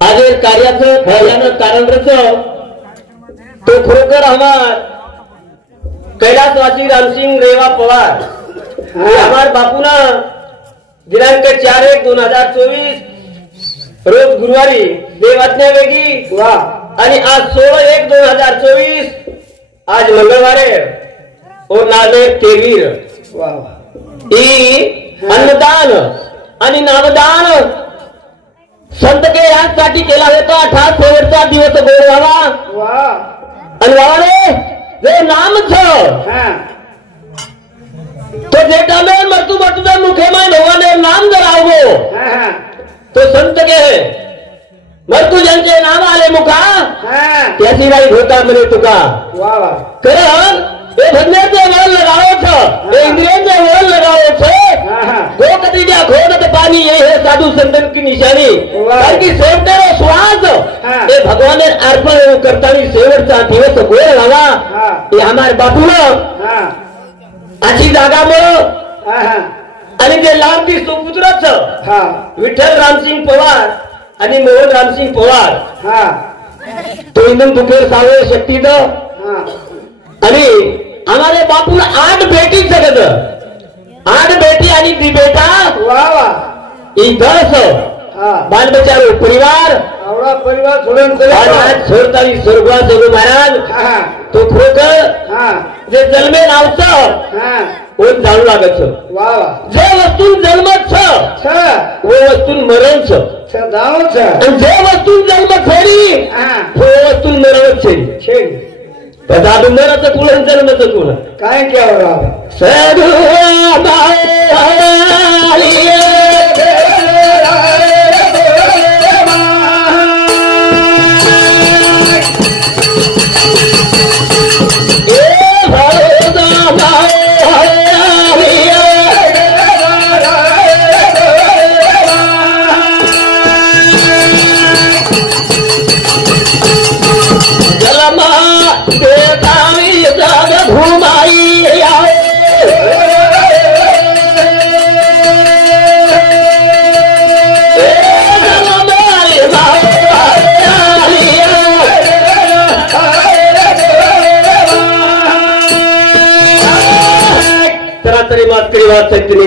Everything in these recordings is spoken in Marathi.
आज कार्याचं खऱ्यानं कारणच तो खरोखर हमार कैलासवासी रामसिंह रेवा पवार हमार बापूना दिनांक 4/1/2024 रोज गुरुवारी देवाज्ञा वेगी आणि आज 16/1/2024 आज मंगळवारे और नाले तेवीर अन्नदान आणि नामदान संत के यासाठी केला होता 18 शेवटचा दिवस गोड व्हावा आणि बाबाने जे नाम तो जेटा में मरतू मरतू मुखे में भगवान नाम जरावो तो संत के मरतू ज्यांचे नाम आले मुखा त्याची बाई होता म्हणे तुका कारण એ ભગવાનને વળ લગાવો છો એ ઇન્દ્રિયને વળ લગાવો છે ગો કદી જા ખોદત પાણી એ હે સાધુ સંતન की निशानी કારણ કે સેવતરો શ્વાસ એ ભગવાનને અર્પણ કરતાની સેવટचा दिवस गोळ लावा એ हमार बापूला आची जागामुळे आणि जे लांबी सुपुत्रच विठ्ठल रामसिंग पवार आणि मोहन रामसिंग पवार तो इंदन दुखेर सावे शक्तीद आणि आम्हाला बापूला 8 बेटी सगत 8 बेटी आणि दी बेटा इधरस बाल बचारो परिवार आवडा परिवार सोडून सोडतानी स्वर्गवास होतो महाराज तो खरोखर जे जन्मे नावचं ओन जाणू लागत जे वस्तून जन्मत वो वस्तून मरण आणि जे वस्तून जन्म फेरी वो वस्तून मरणच छेडी मराचं तुला जन्माचं तुला काय केवढा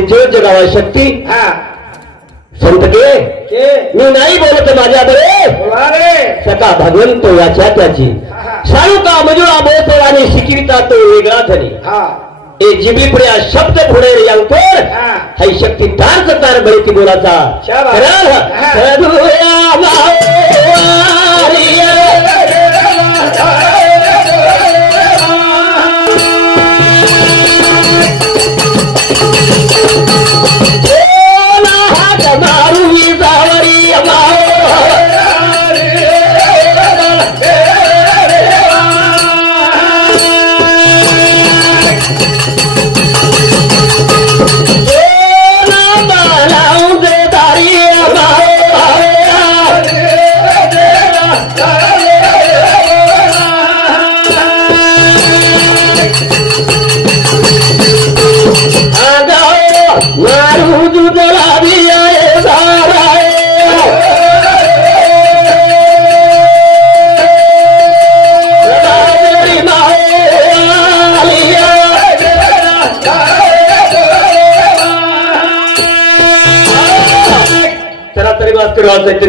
जो जगावा शक्ती संत के मी नाही बोलत माझ्या बरे सका भगवंत याच्या त्याची साळू का मजुळा बोलतो आणि शिकविता तो वेगळा धनी ए जिबली पुढे शब्द पुढे यांकोर हाई शक्ती तार सतार बळी ती बोलाचा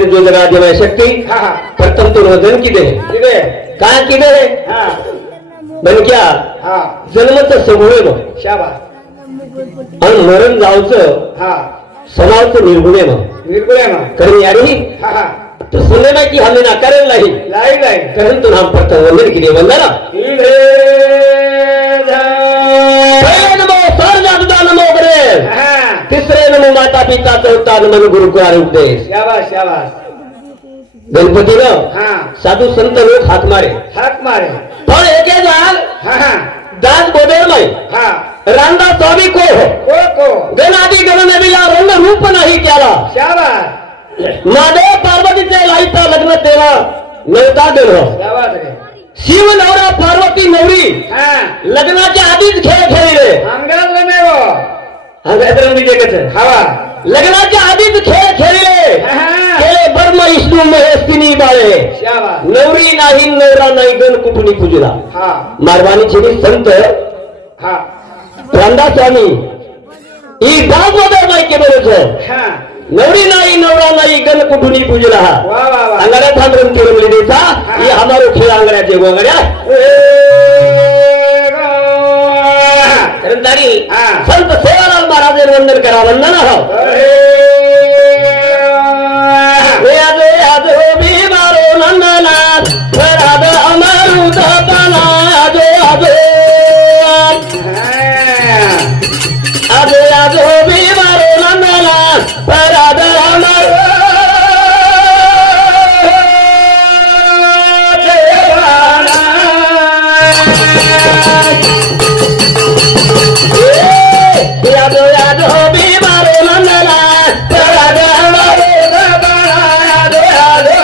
जो जगा देवाय शक्ती प्रथम तो वजन किदे काय किदे बनक्या जन्मच समूळ आणि मरण जावचं समावचं निर्गुणे कारण यारी तो सुनले नाही की हमें नाकारेल नाही कारण तो नाम प्रथम वंदन किदे वंदना नमो करे तिसरे नमो माता पिता चौथा नमो गुरु को उपदेश गणपती साधू संत लोक हात मारे पण एके जाल दास बोधेर नाही रांदा स्वामी को गणादी गण नवीला रंग रूप नाही त्याला महादेव पार्वतीचे लाईचा लग्न तेला नवता गण शिव नवरा पार्वती नवरी लग्नाच्या आधीच खेळ खेळले अंगात रंगी देखत हवा लग्नाच्या आधीच खेळ खेळले खेळ ब्रह्म विष्णू महेश बाळे नवरी नाही नवरा नाही गण कुठून पूजला मारवानी छेडी संत रामदास स्वामी ही डाग वगैरे नाही केलं नवरी नाही नवरा नाही गण कुठून पूजला अंगड्या थांबून ठेवले देता ही हमारो खेळ अंगड्याचे गोंगड्या संत सेवालाल महाराज वंदन करा वंदन हो भी मारो नंदलाल राध अमरू दला आजो आजो आजो भी मारो नंदलाल राध अमरू यादो यादो भी मारो नंदलाल राध अमरू यादो यादो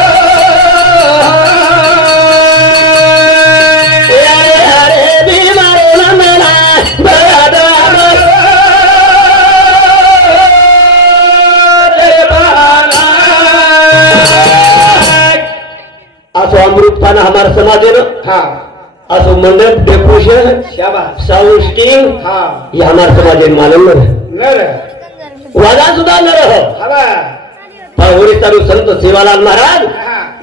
हरे हरे भी मारो नंदलाल राध अमरू असो अमृत पाना हमारा समाज है ना असो मंडप डेकोरेशन साउंड स्टिंग ये हमारा समाज में मालूम नर वादा सुधा नर हो पर ओडिसा संत सेवालाल महाराज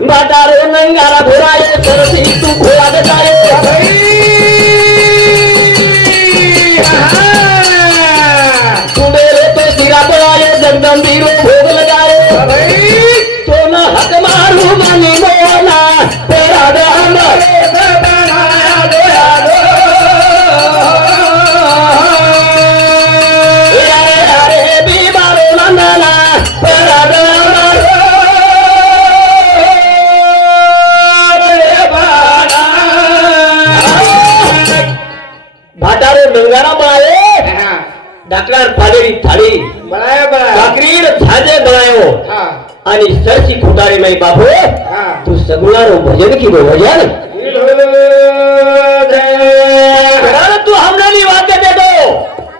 बाटारे नंगारा भोराए सरसी तू खोया बेचारे कुबेरे तो सिरा पड़ाए जगदम्बीरो भोग लगाए तो न हक मारू मानी बोला तेरा हमारे भाटारे नंगारा बनाए डाकणार फाडेरी थाळी काकरीड झाजे बनायो आणि सरसी खोटारे नाही बाबू तू सगुणारो भजन की भजन करण तू हमने वाद्य दे दो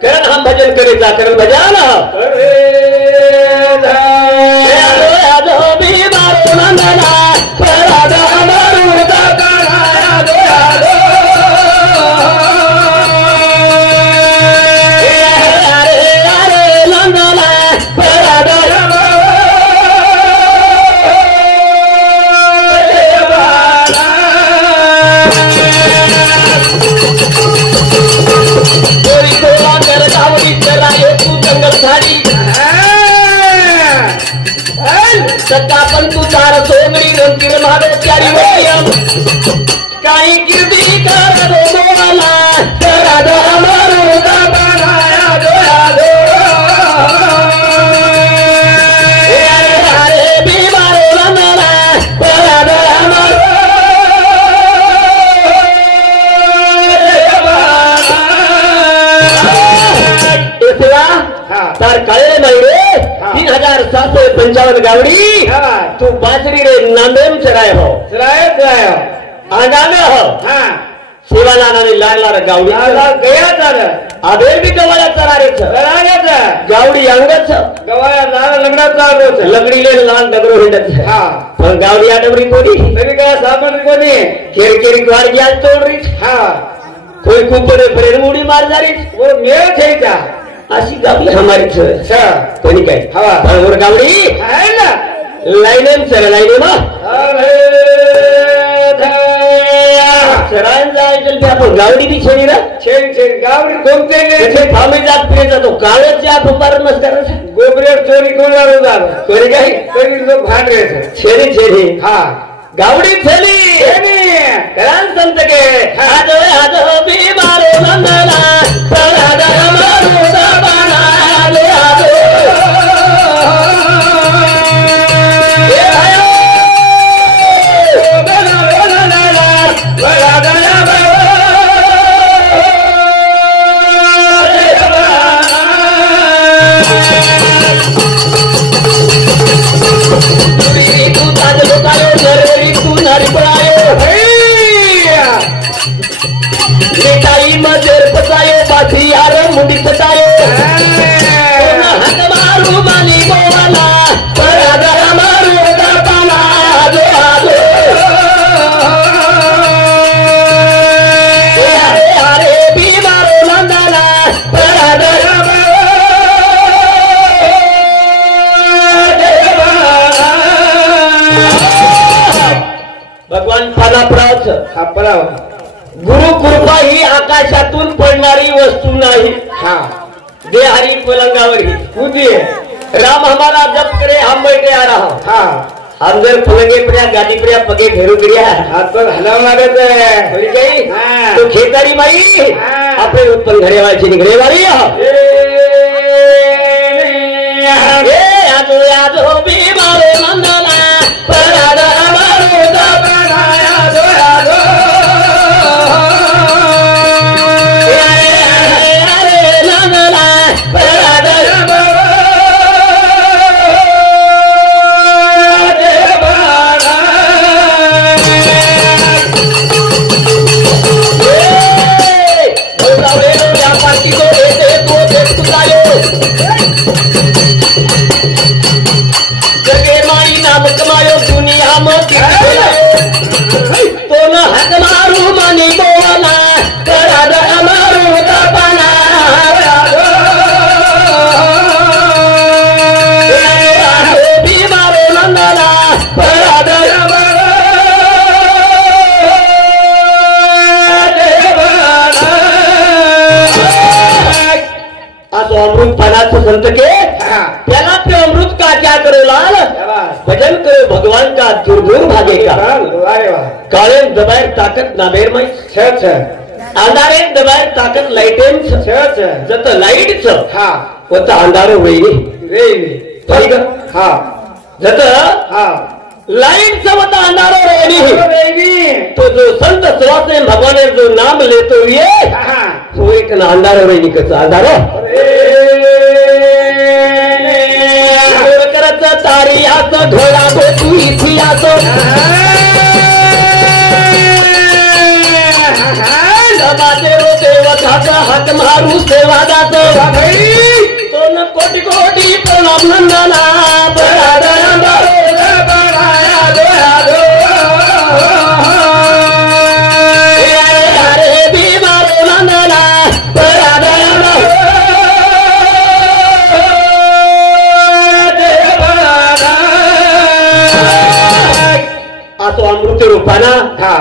करण हम भजन करेगा करण भजन भी मारो नंदना सत्ता पण तू चार सोमरी रंगीर महादेव प्यारी वैयम काही कीर्ती कर दो मोला राधा हमारो बनाया दो हरे भी मारो नंदना राधा हमारो तार काळे महिने 3755 गावड़ी तू बासरी रे नांदेम चराय हो आंगामे हो सेवालाल आणि लाललार गावडी गया तर आबेल भी गवाया चरारे छ गावडी अंगच गवाया लाल लंगडा चालतो लंगडीले लाल डगरो हिंडत पण गावडी आडवरी कोणी तरी काय सामन कोणी केरकेरी वार ग्या तोडरी कोई कुपरे प्रेर मुडी मार जारी वो मेळ थेचा अशी गावडी हमारी छ कोणी काय और गावडी है ना लाइनेम चल लाइनेम सरान जायचल त्या पण गावडी भी छेनी ना छेनी गावडी कोणते ने फामे जात प्रेजा तो काळच जा दुपार नसतर गोबरे चोरी कोणाला जाणार कोणी काय कोणी तो भाग रे छेनी गावडी छेनी करान संत के हाथ भी मारो नंदना राधा हमारो दबाना मजर पसायो बासी यार मुंडी सतायो भगवान पानापरावच हा पराव गुरु कृपा ही आकाशातून पडणारी वस्तू नाही हा दे हरी पलंगावर ही खुदी राम हमारा जब करे हम बैठे आ रहा हा हम जर पलंगे पड्या गादी पड्या पगे घेरू पड्या हात पर हलाव लागत आहे बोली काही हा. तो खेतारी बाई हा. आपले उत्पन्न घरेवाळची घरेवाळी आजो आजो बिमारे नंदना पराद अमरो दबना आजो आजो अरे नंदना पराद कमायो दुनिया में तो न हक मारू मनी बोला करा द अमरू दबना बीमारो नंदना करा द अमृत फलाचं संत के त्याला ते अमृत का क्या करो लाल भजन करो भगवान का दूर भागे का काळे दबायर ताकत नाबेर माई अंधारे दबायर ताकत लाईटेन जत लाईट हा होता अंधार वेळी हा जत लाईट होता अंधार वेळी तो जो संत सुवासे भगवान जो नाम लेतो ये वो एक ना अंधार वेळी कसा अंधार करत तारियाच ढोळा गोतू इतिहास देव देवताचा हात मारू सेवादाच तो न कोटी कोटी प्रणाम नंदना अरे बीमारो नंदना तो अमृत रूपाना हा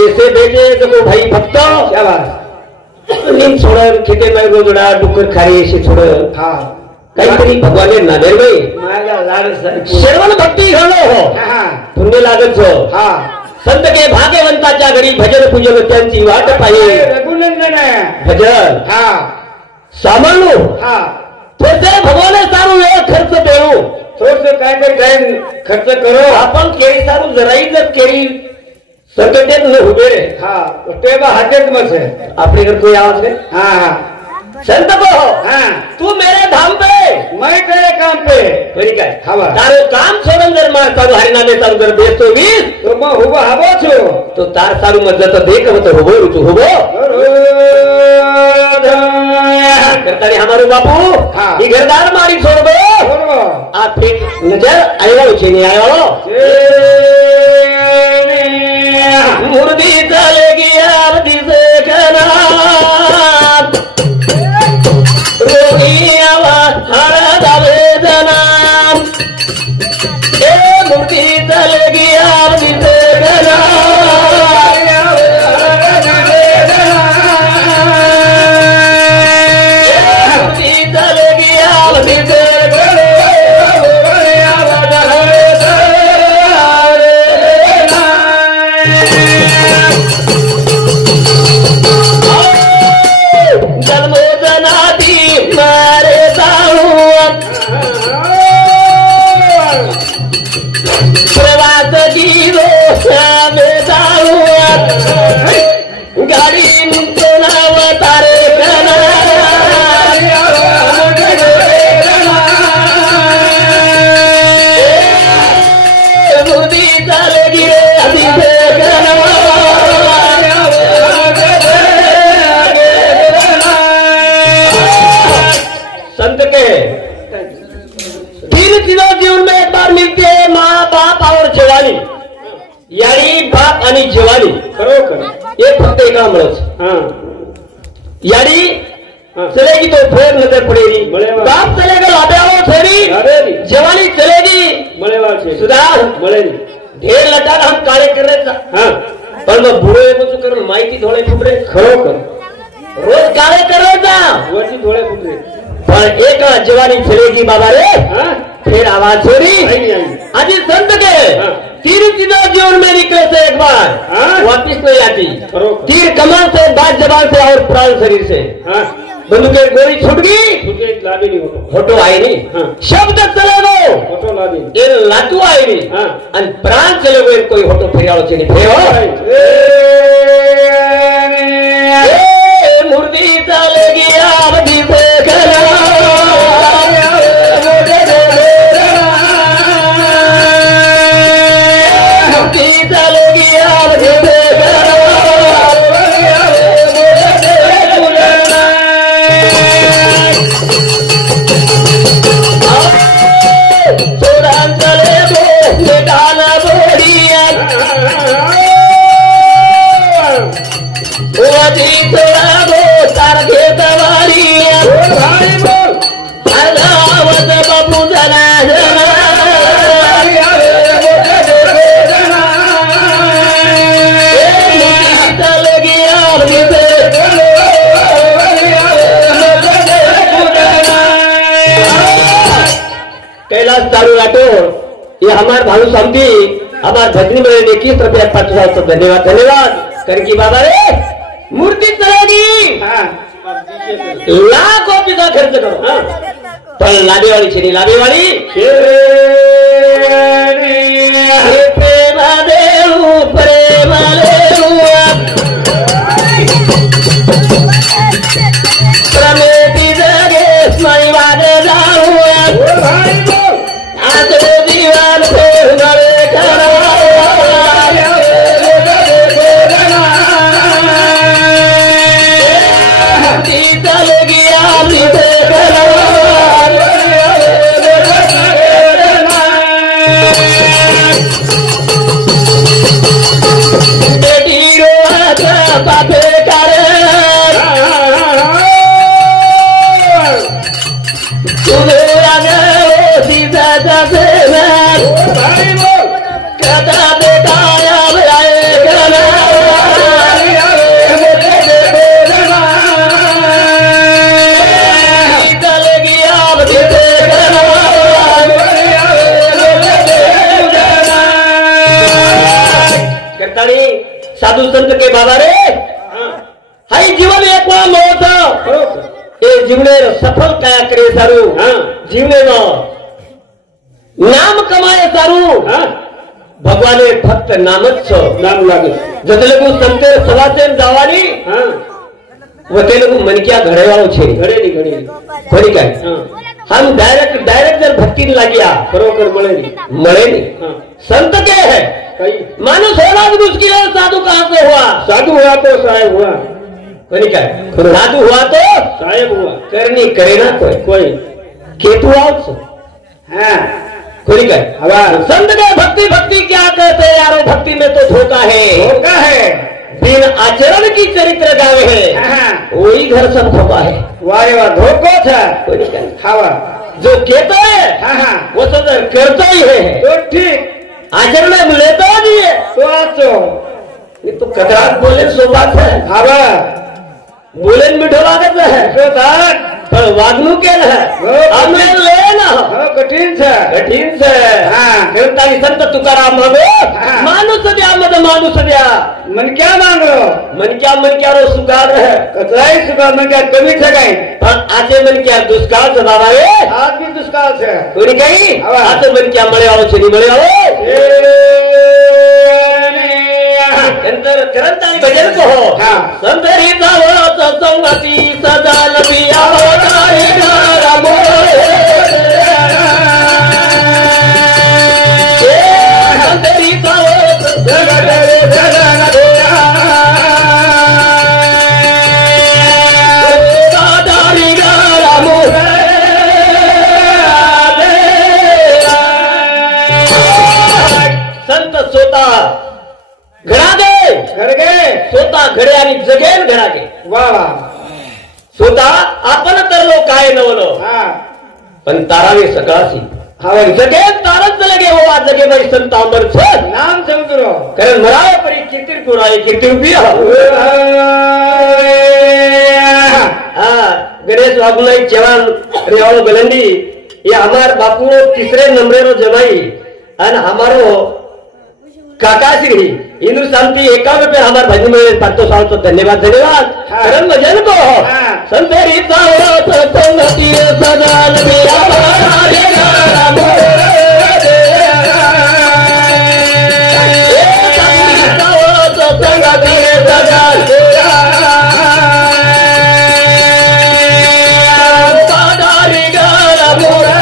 ऐसे बेटे जब भाई भक्त नीम छोड़ खेते में गोजड़ा डुकर खारी ऐसे छोड़ हा काहीतरी भगवान नादेर बाई मला लाड श्रवण भक्ती घालो हो हा पुण्य लागत हो हा संत के भाग्यवंताच्या घरी भजन पूजन त्यांची वाट पाहिजे रघुनंदन भजन हा सामान्य हा तसे भगवान सारू वेळ खर्च देऊ थोडस काय टाइम खर्च करो आपण केळी सारू जराई जर केळी संकटेत न उभे रे हा ते हातेच मत है अपने घर कोई आवाज नहीं हा हा संत को हाँ तू मेरे धाम पे मैं करे काम पे बरी काय हवा तारो काम सोडून जर मार तारू हरिनामे चालू कर बेसतो वीस तो मग हुबो हवो छो तो तार सारू मत जत देख तो हुबो रुचू हुबो करता रे हमारो बापू हाँ ये घरदार मारी छोड़ दो आप फिर नजर आयो छेनी आयो मुर्दी चलेगी आरती से कना रोही आवाज हरा वेदना ए मुर्दी चलेगी आरती से कना मुर्दी चलेगी आरती से गाड़ी नाव तारे बुद्धि चले गिरे संत के तीन चीजों जीवन में एक बार मिलती है माँ बाप और जवानी यानी बाप आणि जवानी खरोखर एक फक्त एका मिळच हाँ यानी चलेगी तो फिर नजर पड़ेगी बाप चलेगा लाभ्यावर थोड़ी जवानी चलेगी मळेवार सुधार मळेली ढेर लटार हम काळे करायचा हा पण मग बुडो येतो करून माहिती थोडे फुटरे खरोखर रोज काळे करायचा वरती डोळे फुटले पण एक जवानी चलेगी बाबा रे हा फिर आवाज छोड़ी आई आज संत के हाँ। तीर तीनों जीवन में निकले से एक बार हाँ। वापिस नहीं आती बरोबर। तीर कमान से बात जबान से और प्राण शरीर से हा बंदूकेर गोली छूट गई तुझे लाभी नहीं होतो फोटो आई नहीं हाँ। शब्द चले गो फोटो लाभी ये लातू आई नहीं हाँ। और प्राण चले गए कोई फोटो फेरालो चली फेरो मुर्दी चलेगी आवधी पे कैलाश चालू राठौर ये हमारे भानु समझी हमारे भजनी में 21 रुपया 50 धन्यवाद धन्यवाद करके बाबा रे मूर्ति चलेगी लाखों पैसा खर्च करो हाँ पर लाभे वाली छेनी लाभे वाली प्रेम देऊ प्रेम लेऊ प्रमेती जगे स्मरी वादे जाऊ आज दीवान पे गले करा चलेगी आली पे बेटी रोआ बापे करे साधु संत के बाबा रे हाई जीवन एक मोहत ए जीवने सफल क्या करे सारू जीवने नाम कमाए सारू भगवाने फक्त नामच नाम लागे जते लोग संते सवासे जावानी वो ते लोग मन क्या घड़ेवाळो छे घड़े नहीं घड़ी घड़ी काय हम डायरेक्ट जर भक्ति लागिया बरोबर मळे नहीं मरे नहीं संत के है मानुष होना भी मुश्किल है साधु कहां से हुआ साधु हुआ तो साहेब हुआ कोई क्या साधु हुआ तो साहेब हुआ करनी करे ना कोई केतु आओ हाँ कोई क्या हवा संत के भक्ति भक्ति क्या कहते हैं यारो भक्ति में तो धोखा है बिन आचरण की चरित्र गावे है वही घर सब धोखा है वारे वाह धोखो था कोई क्या हवा जो कहता है वो सब करता ही है तो ठीक आचरण में लेता नहीं है तो आचो ये तो कतरात बोले सो बात है हवा बोले मिठो लागत है तो ताक पर वागनु के है हमें लेना कठिन है कठिन से करता ही संत तुकाराम मांगो मानुष द्या मद मानुष द्या मन क्या मांग लो मन क्या रो सुकार है कतराई सुकार मन क्या कमी से गई पर आजे मन क्या दुष्काल से बाबा रे आज भी दुष्काल से कोई कहीं आजे मन क्या मळे वालो छे मळे वालो अंतर करंताई भजन को हो संतरी जावो तो संगती सदा लबिया होताई राम संतरी जावो जगरे जगरे दादारी राम संत सोता घडा गए स्वतः घडे आणि जगेन घडा गे वाह वाह स्वतः आपण तरलो काय नवलो पण तारावे सकाळी जगे तारच लगे हो आज जगे बाई संत अमर छत नाम समजरो कारण मरावे परी कीर्ती पुराई कीर्ती उभी गणेश बाबूलाई चेवान रेवाड़ो गलंडी ये हमार बापू तीसरे नंबरे रो जमाई और हमारो काका श्री इंद्र शांति 51 पे हमारे भजन में 500 साल तो धन्यवाद धन्यवाद करम भजन को संतेरी सावत संगति सदा नबिया रे राम सावत संगति सदा पादारी गारा मोरे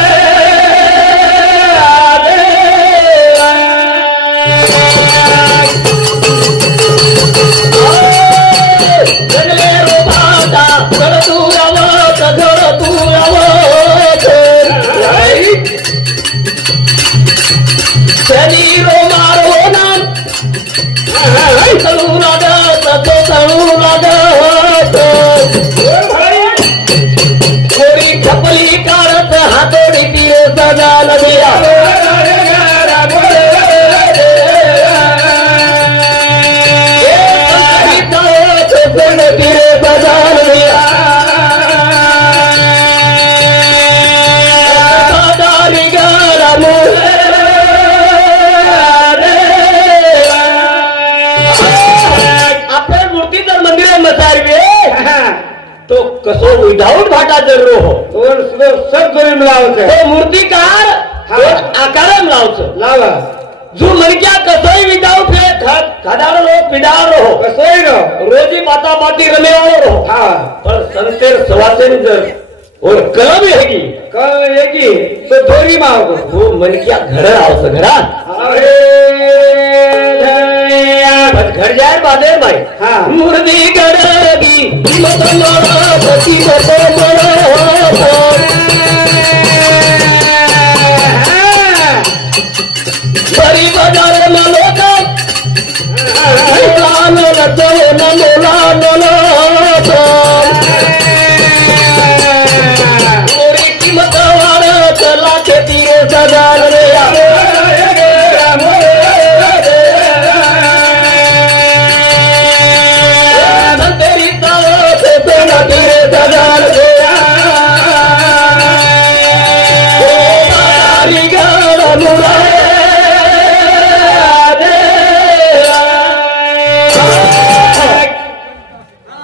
छपली कारत हाथोड़ी पियो सदा लगिया तो कसो विदाउट भाटा जरूर हो तो सब जोरी मिलावत तो मूर्तिकार आकार लावच लावा जो मनक्या कसोई विदाउट है खडारो लोक पिडारो हो कसोई रो रोजी माता बाटी रमे हो हाँ पर संतेर सवासेन जर और कलम हैगी कल येगी तो दोरी मागो वो मनक्या घर आवस घरा अरे बस घर जाए बादेर भाई हाँ मुर्दी गड़गी मत मोड़ा पति मत मोड़ा बड़ी बाजार में लोग लानो लतो नमो लानो लो मोरी कीमत वाला चला के तीरे सजाल रे तेरी ताओ से सोना तीरे सजाल रे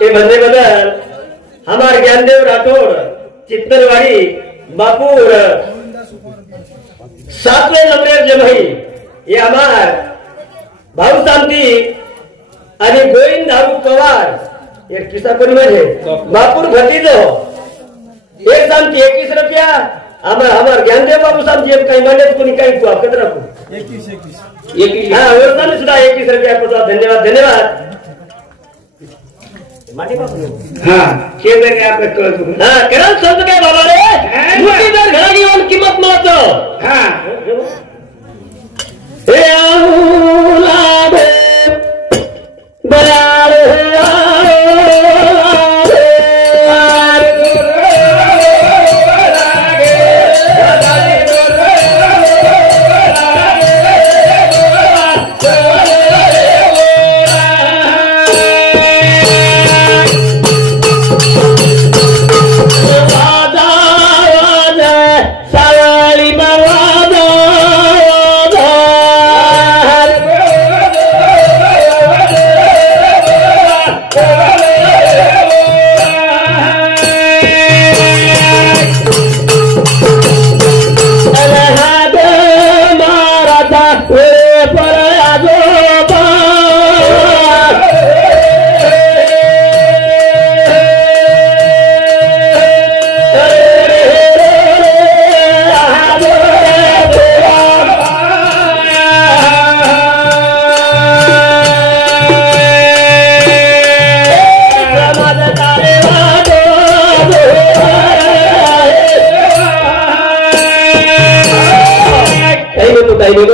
बंदे बदल हमारे ज्ञानदेव राठौर चित्तलवाड़ी बापूर 7वें नंबर जमाई ये हमार भाऊ शांति आणि गोविंद धारू पवार ये किसा कोणी म्हणजे बापूर भतीजो एक शांति 21 रुपया हमार ज्ञानदेव बाबू शांति एक काही मांडे कोणी काही कदर राखू 21 हाँ वर्षाने सुद्धा 21 रुपया धन्यवाद धन्यवाद हाँ केंद्र के आपने कल हाँ करण संत के बाबा रे मुट्ठी दर घड़ा की और कीमत मत हाँ हे औलाद बयार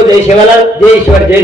जय शिवाला जय ईश्वर जय